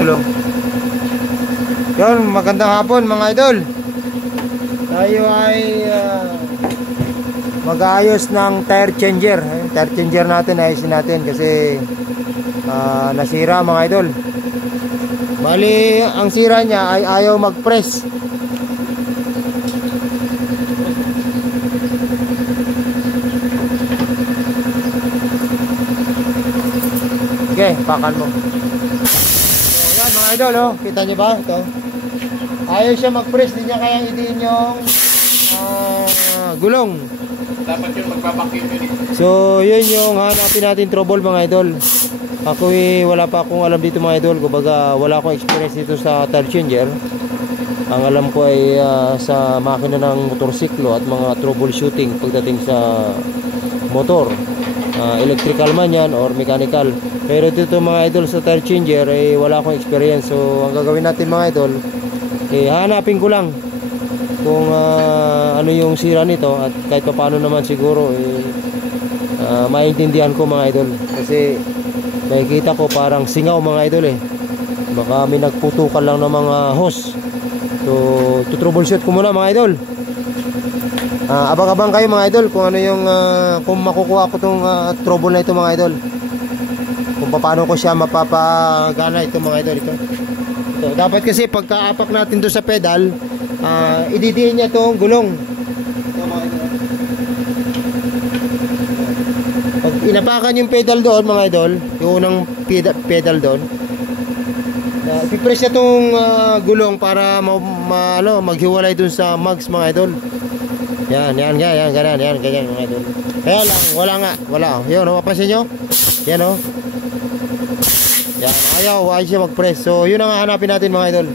idol. Yun, magandang hapon mga idol. Tayo ay mag-aayos ng tire changer. Tire changer natin, ayusin natin kasi nasira mga idol. Bali, ang sira niya ay ayaw mag-press. Okay, pakan mo. So, yan mga idol, oh. Kita nyo ba? Ito. Ayaw siya mag-press. Hindi niya kayang idiin yung gulong. Dapat yun magpapakin yun. So, yun yung hanapin natin trouble mga idol. Ako wala pa akong alam dito mga idol. Kumbaga, wala akong experience dito sa tire changer. Ang alam ko ay sa makina ng motorsiklo at mga troubleshooting pagdating sa motor. Electrical man yan or mechanical. Pero dito mga idol sa tire changer ay wala akong experience. So ang gagawin natin mga idol, hanapin ko lang kung ano yung sira nito. At kahit pa paano naman siguro maintindihan ko mga idol. Kasi nakikita ko parang singaw mga idol baka may nagputukan lang ng mga hose. So tutroubleshoot ko muna mga idol. Abang-abang kayo mga idol kung ano yung kung makukuha ko tong trouble na ito mga idol, kung paano ko siya mapapagana ito mga idol. Ito dapat kasi pagka-apak natin doon sa pedal, ididiin niya itong gulong. Ito mga idol. Pag inapakan yung pedal doon mga idol, yung unang pedal doon, ipipress niya itong gulong para maghiwalay doon sa mugs mga idol. Yan, ganyan mga idol. Kaya lang, wala. Yun, mapapansin nyo? Yan, oh. Yan, ayaw siya mag-press. So, yun ang hanapin natin mga idol.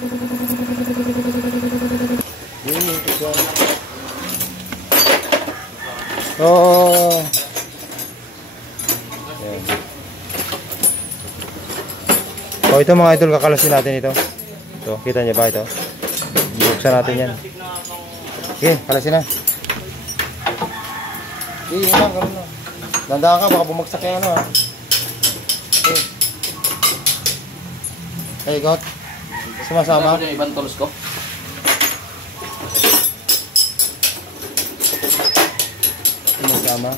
So, yan. So, ito mga idol, kakalasin natin ito. So, kita nyo ba ito? Buksan natin yan. Okay, kalasin na. Yun lang, gano'n lang. Dandahan ka, baka bumagsak yung ano ha. Okay. Hey, got. Sumasama. Ito yung ibang tools ko. Sumasama.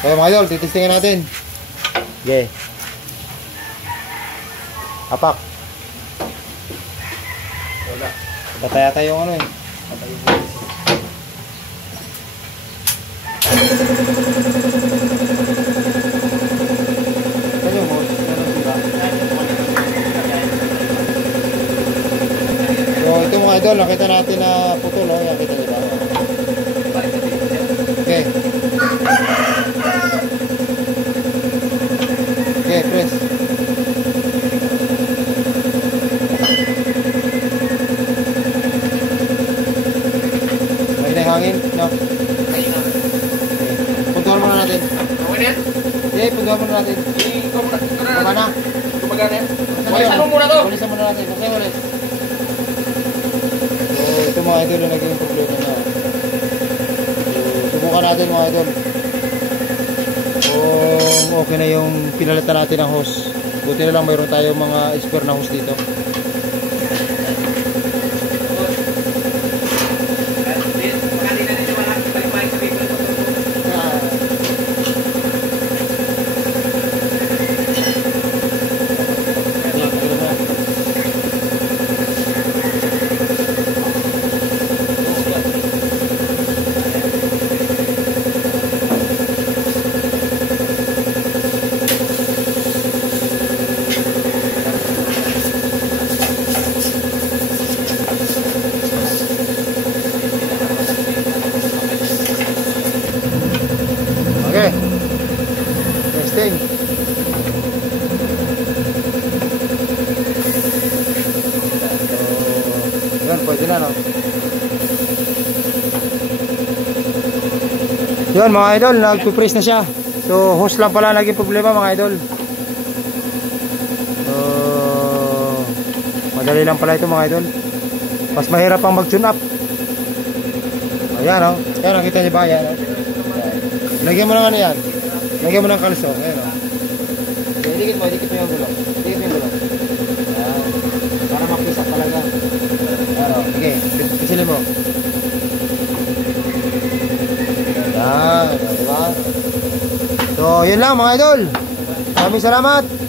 Okay mga idol, titistingin natin. Okay. Apak. Wala. Bataya yung ano So ito mga idol, nakita natin na putol. Yan, kita nyo ba? Okay. Okay, press. May na hangin? No? Okay. Puntuhan muna natin. Okay na yan? Okay, puntuhan muna natin. Gumana? Gumagana yan? Walisan mo muna to! Walisan muna natin. Okay, walis. So, ito mga idol na naging problema na. So, subukan natin mga idol. Okay na yung pinalitan natin ng hose. Buti na lang mayroon tayo mga spare na hose dito. Yun mga idol, nagpipress na siya. So hose lang pala naging problema mga idol. So madali lang pala ito mga idol. Mas mahirap pang mag-tune up. Ayan o. Ayan, nakita niyo ba? Ayan o. Lagyan mo lang ano yan. Lagyan mo ng kalso. Ayan o. Dikit mo yung gulong. Dikit mo yung gulong. Ayan. Para mapisak talaga. Ayan o. Sige, pisilin mo. Ayan. Diba? So, yun lang mga idol. Maraming salamat.